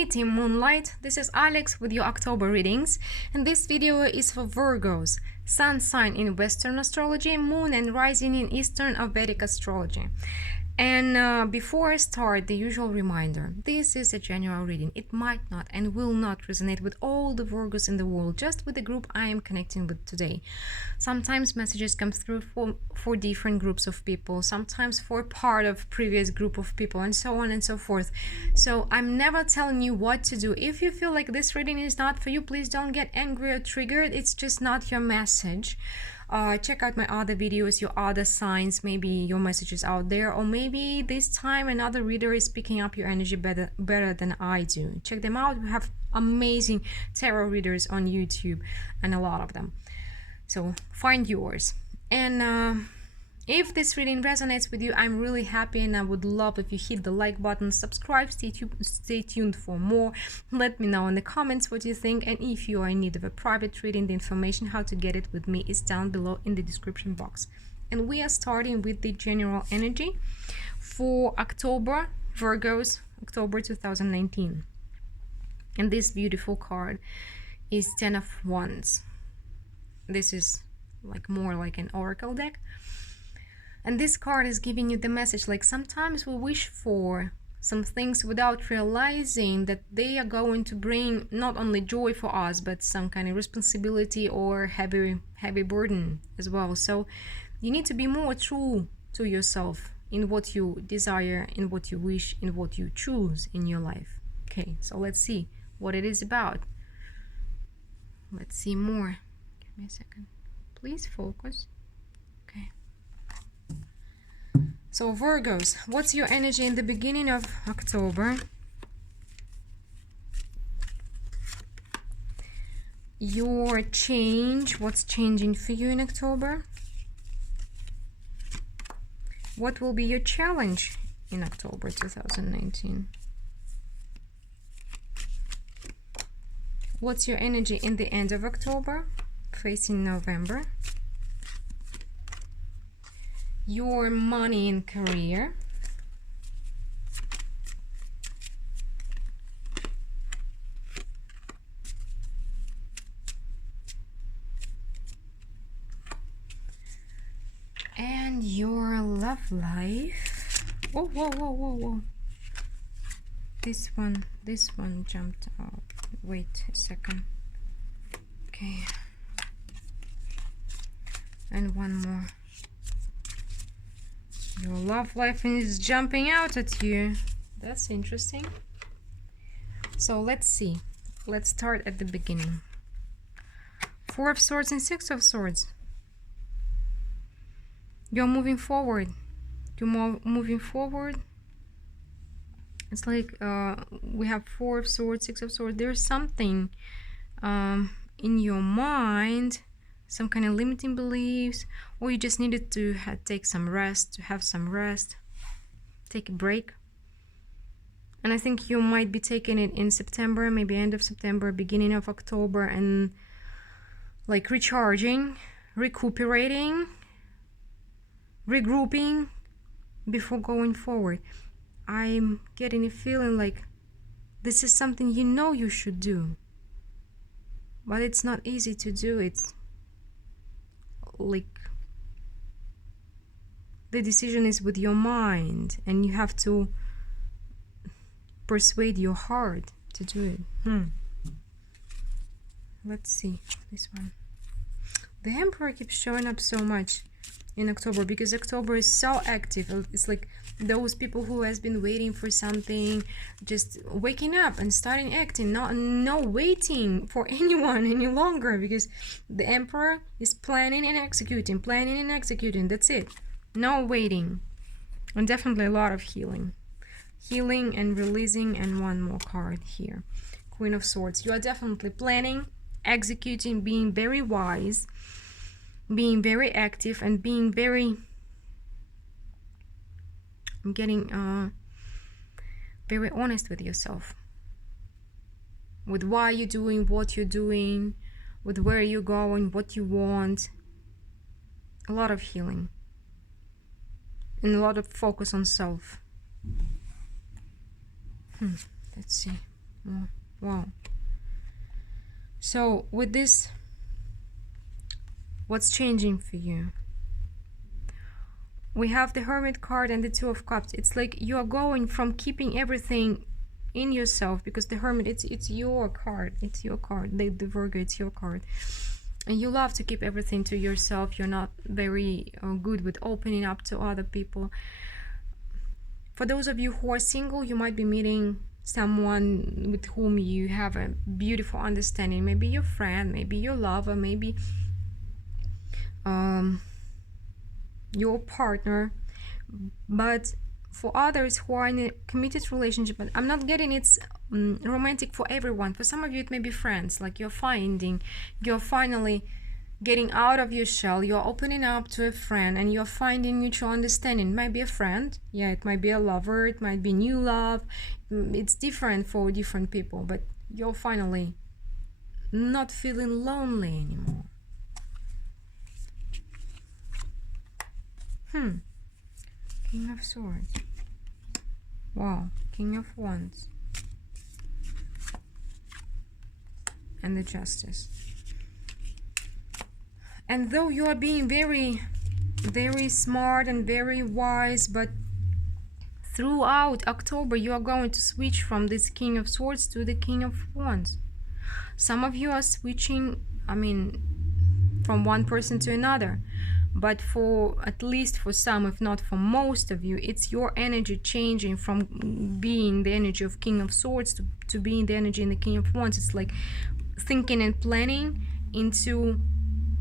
Hey Team Moonlight, this is Alex with your October readings, and this video is for Virgos, Sun sign in Western astrology, Moon and Rising in Eastern or Vedic astrology. And before I start, the usual reminder, this is a general reading. It might not and will not resonate with all the Virgos in the world, just with the group I am connecting with today. Sometimes messages come through for different groups of people, sometimes for part of previous group of people, and so on and so forth. So I'm never telling you what to do. If you feel like this reading is not for you, please don't get angry or triggered. It's just not your message. Check out my other videos, your other signs, maybe your message is out there, or maybe this time another reader is picking up your energy better than I do. Check them out. We have amazing tarot readers on YouTube, and a lot of them. So find yours. And if this reading resonates with you, I'm really happy, and I would love if you hit the like button, subscribe, stay tuned for more. Let me know in the comments what you think, and if you are in need of a private reading, the information how to get it with me is down below in the description box. And we are starting with the general energy for October, Virgos, October 2019. And this beautiful card is 10 of Wands. This is more like an oracle deck. And this card is giving you the message, like sometimes we wish for some things without realizing that they are going to bring not only joy for us, but some kind of responsibility or heavy burden as well. So you need to be more true to yourself in what you desire, in what you wish, in what you choose in your life. Okay, so let's see what it is about. Let's see more. Give me a second. Please focus. Okay. So Virgos, what's your energy in the beginning of October? Your change, what's changing for you in October? What will be your challenge in October 2019? What's your energy in the end of October, facing November? Your money and career. And your love life. Whoa, whoa, whoa, whoa, whoa. This one jumped out. Wait a second. Okay. And one more. Your love life is jumping out at you. That's interesting. So let's see. Let's start at the beginning. 4 of Swords and 6 of Swords. You're moving forward. You're moving forward. It's like we have 4 of Swords, 6 of Swords. There's something in your mind, some kind of limiting beliefs, or you just needed to take some rest, to have some rest, take a break. And I think you might be taking it in September, maybe end of September, beginning of October, and like recharging, recuperating, regrouping before going forward. I'm getting a feeling like this is something you know you should do, but it's not easy to do. It's like the decision is with your mind, and you have to persuade your heart to do it. Let's see this one. The Emperor keeps showing up so much in October because October is so active. It's like those people who has been waiting for something, just waking up and starting acting, no waiting for anyone any longer, because the Emperor is planning and executing. That's it. No waiting. And definitely a lot of healing and releasing. And one more card here, Queen of Swords. You are definitely planning, executing, being very wise, being very active, and being very, I'm getting very honest with yourself, with why you're doing what you're doing, with where you're going, what you want. A lot of healing and a lot of focus on self. Let's see. Wow. So with this, what's changing for you? We have the Hermit card and the Two of Cups. It's like you are going from keeping everything in yourself, because the Hermit, it's your card. It's your card. The Virgo, it's your card. And you love to keep everything to yourself. You're not very good with opening up to other people. For those of you who are single, you might be meeting someone with whom you have a beautiful understanding. Maybe your friend, maybe your lover, maybe your partner. But for others who are in a committed relationship, but I'm not getting it's romantic for everyone. For some of you it may be friends, like you're finally getting out of your shell, you're opening up to a friend and you're finding mutual understanding. It might be a friend, yeah, it might be a lover, it might be new love. It's different for different people, but you're finally not feeling lonely anymore. King of Swords. Wow. King of Wands. And the Justice. And though you are being very, very smart and very wise, but throughout October you are going to switch from this King of Swords to the King of Wands. Some of you are switching, from one person to another. But for at least for some, if not for most of you, it's your energy changing from being the energy of King of Swords to being the energy in the King of Wands. It's like thinking and planning into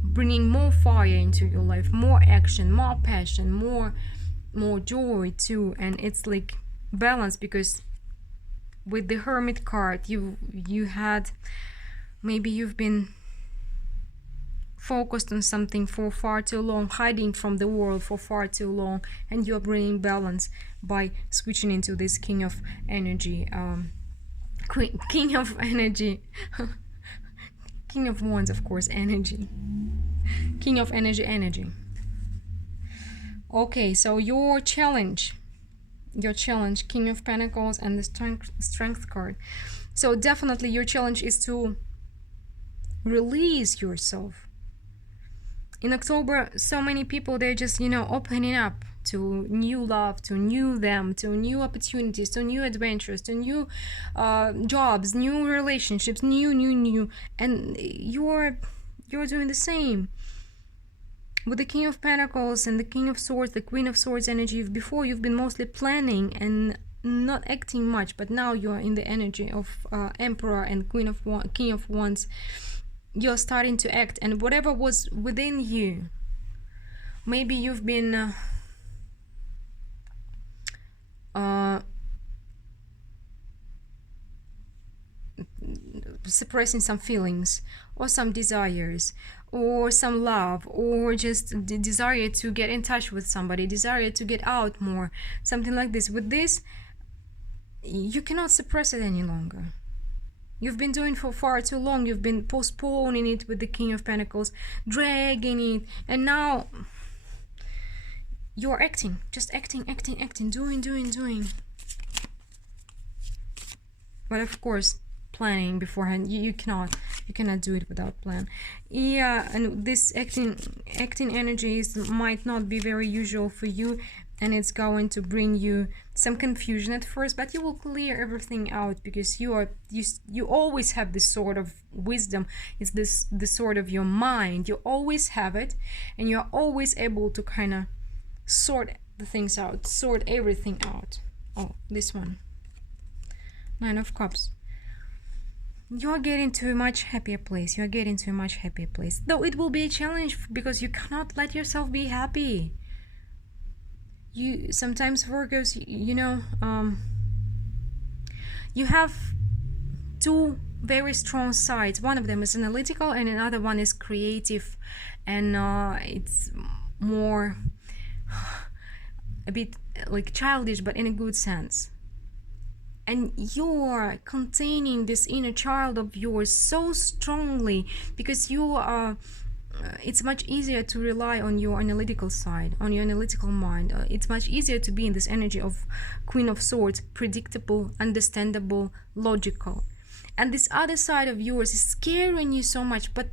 bringing more fire into your life, more action, more passion, more joy too. And it's like balance, because with the Hermit card, you had, maybe you've been focused on something for far too long, hiding from the world for far too long, and you're bringing balance by switching into this King of Energy, King of Energy, King of Wands, of course, energy, King of Energy. Okay, so your challenge, King of Pentacles and the Strength card. So definitely your challenge is to release yourself. In October, so many people, they're just, opening up to new love, to new them, to new opportunities, to new adventures, to new jobs, new relationships, new. And you're doing the same. With the King of Pentacles and the King of Swords, the Queen of Swords energy, before you've been mostly planning and not acting much, but now you're in the energy of Emperor and King of Wands. You're starting to act, and whatever was within you, maybe you've been suppressing some feelings or some desires or some love, or just the desire to get in touch with somebody, desire to get out more, something like this. With this, you cannot suppress it any longer. You've been doing for far too long. You've been postponing it with the King of Pentacles, dragging it, and now you're acting, just acting, doing. But of course, planning beforehand. You cannot do it without plan. Yeah, and this acting energies might not be very usual for you, and it's going to bring you some confusion at first, but you will clear everything out, because you always have this sort of wisdom. It's the sort of your mind. You always have it, and you're always able to kind of sort the things out, sort everything out. Oh, this one, Nine of Cups. You're getting to a much happier place. Though it will be a challenge, because you cannot let yourself be happy. You sometimes, Virgos, you have two very strong sides. One of them is analytical and another one is creative, and it's more a bit like childish, but in a good sense. And you're containing this inner child of yours so strongly, because you are it's much easier to rely on your analytical side, on your analytical mind. It's much easier to be in this energy of Queen of Swords, predictable, understandable, logical. And this other side of yours is scaring you so much, but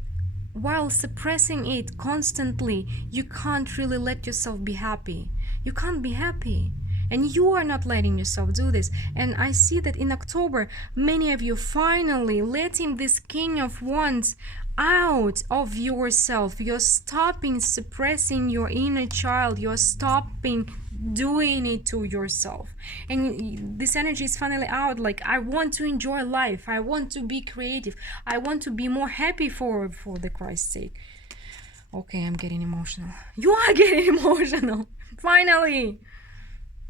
while suppressing it constantly, you can't really let yourself be happy. You can't be happy. And you are not letting yourself do this. And I see that in October, many of you finally letting this King of Wands out of yourself. You're stopping suppressing your inner child. You're stopping doing it to yourself. And this energy is finally out. Like, I want to enjoy life. I want to be creative. I want to be more happy for the Christ's sake. Okay, I'm getting emotional. You are getting emotional. Finally.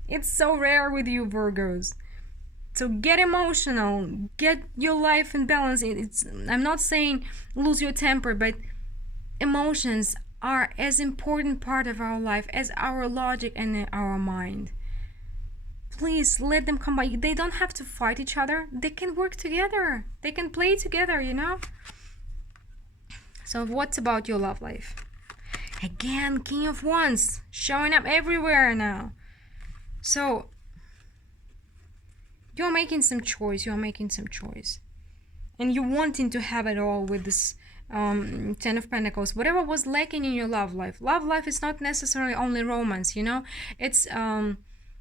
It's so rare with you, Virgos. So get emotional, get your life in balance. I'm not saying lose your temper, but emotions are as important part of our life as our logic and our mind. Please let them come by. They don't have to fight each other. They can work together. They can play together, you know? So what about your love life? Again, King of Wands showing up everywhere now. So you're making some choice. And you're wanting to have it all with this Ten of Pentacles. Whatever was lacking in your love life. Love life is not necessarily only romance, you know? It's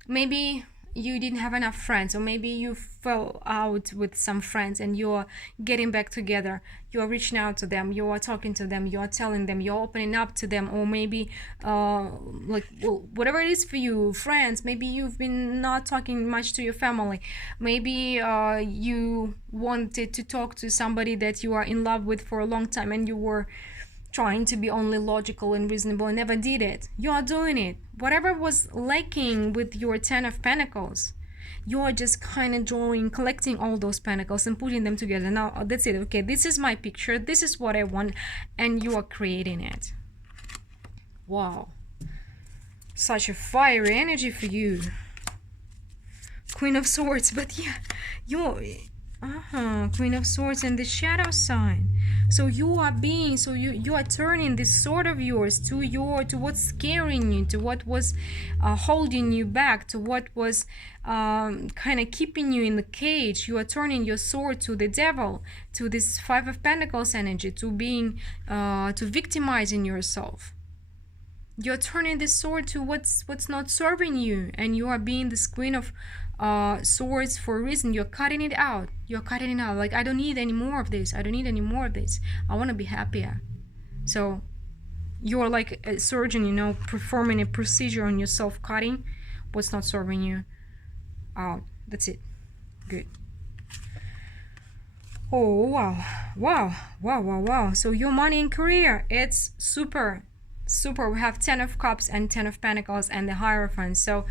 maybe you didn't have enough friends, or maybe you fell out with some friends and you're getting back together. You're reaching out to them, you are talking to them, you are telling them, you're opening up to them. Or maybe whatever it is for you, friends, maybe you've been not talking much to your family. Maybe you wanted to talk to somebody that you are in love with for a long time, and you were trying to be only logical and reasonable and never did it. You are doing it. Whatever was lacking with your Ten of Pentacles, you are just kind of collecting all those pentacles and putting them together. Now that's it. Okay, this is my picture. This is what I want, and you are creating it. Wow, such a fiery energy for you, Queen of Swords. But yeah, you're Queen of Swords and the shadow sign. So you are turning this sword of yours to what's scaring you, to what was holding you back, to what was kind of keeping you in the cage. You are turning your sword to the devil, to this Five of Pentacles energy, to being to victimizing yourself. You're turning this sword to what's not serving you, and you are being this Queen of Swords for a reason. You're cutting it out. Like, I don't need any more of this. I want to be happier. So you're like a surgeon, you know, performing a procedure on yourself, cutting what's not serving you out. That's it. Good. Oh, wow. So your money and career, it's super. We have 10 of Cups and 10 of Pentacles and the Hierophant. So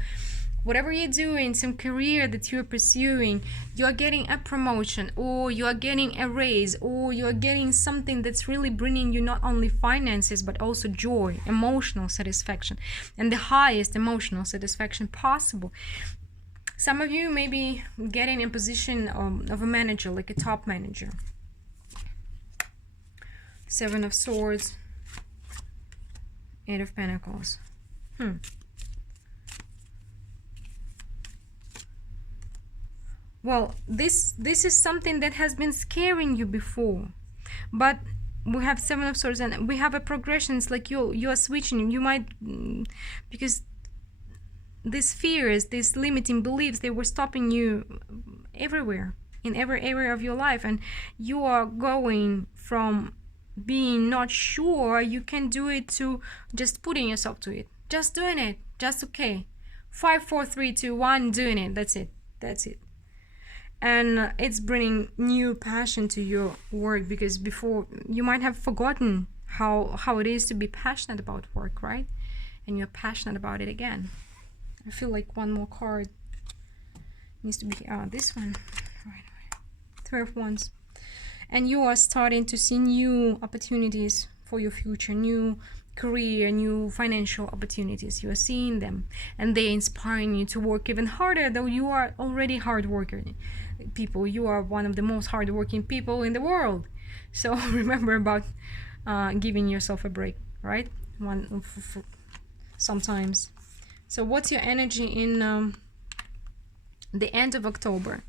whatever you're doing, some career that you're pursuing, you're getting a promotion, or you're getting a raise, or you're getting something that's really bringing you not only finances but also joy, emotional satisfaction, and the highest emotional satisfaction possible. Some of you may be getting a position of a manager, like a top manager. Seven of Swords, Eight of Pentacles. Well, this is something that has been scaring you before, but we have Seven of Swords and we have a progression. It's like you are switching. You might, because these fears, these limiting beliefs, they were stopping you everywhere, in every area of your life, and you are going from being not sure you can do it to just putting yourself to it, just doing it, just okay. 5, 4, 3, 2, 1, doing it. That's it. And it's bringing new passion to your work, because before you might have forgotten how it is to be passionate about work, right? And you're passionate about it again. I feel like one more card needs to be this one. Right. 3 of Wands. And you are starting to see new opportunities for your future, new career, new financial opportunities. You are seeing them, and they're inspiring you to work even harder, though you are already hard worker people. You are one of the most hardworking people in the world. So remember about giving yourself a break, right? Sometimes. So what's your energy in the end of October,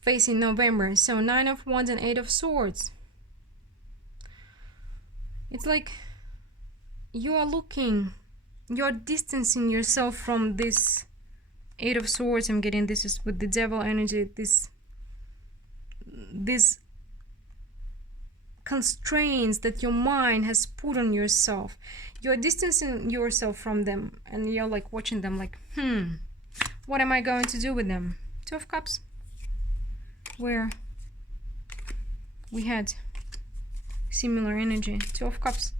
facing November? So 9 of Wands and 8 of Swords. It's like you're distancing yourself from this 8 of Swords. I'm getting this is with the devil energy, this constraints that your mind has put on yourself. You're distancing yourself from them, and you're like watching them like, what am I going to do with them? 2 of Cups, where we had similar energy. 2 of Cups.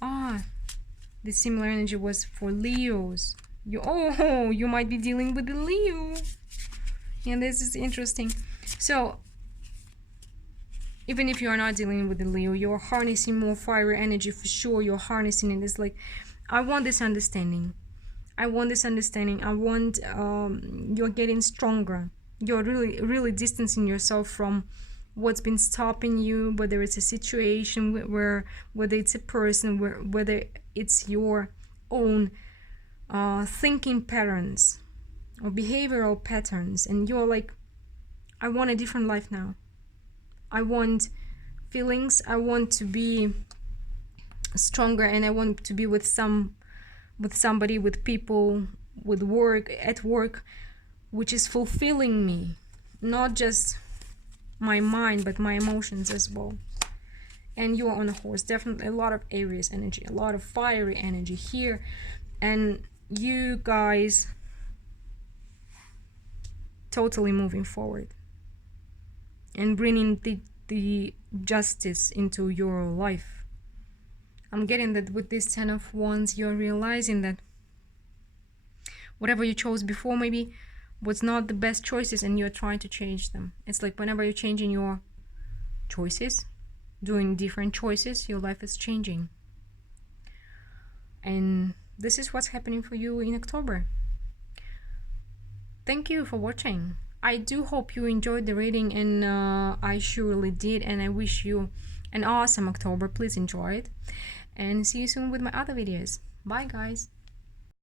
The similar energy was for Leos. You might be dealing with the Leo. And this is interesting. So even if you are not dealing with the Leo, you're harnessing more fiery energy for sure. You're harnessing it. It's like, I want this understanding. I want you're getting stronger. You're really distancing yourself from what's been stopping you, whether it's a situation, whether it's a person, whether it's your own thinking patterns or behavioral patterns. And you're like, I want a different life now. I want feelings. I want to be stronger, and I want to be with somebody, with people, with at work, which is fulfilling me, not just my mind but my emotions as well. And you are on a horse. Definitely a lot of Aries energy, a lot of fiery energy here, and you guys totally moving forward and bringing the justice into your life. I'm getting that with this 10 of Wands, you're realizing that whatever you chose before maybe was not the best choices, and you're trying to change them. It's like whenever you're changing your choices, doing different choices, your life is changing. And this is what's happening for you in October. Thank you for watching. I do hope you enjoyed the reading, and I surely did, and I wish you an awesome October. Please enjoy it, and see you soon with my other videos. Bye guys.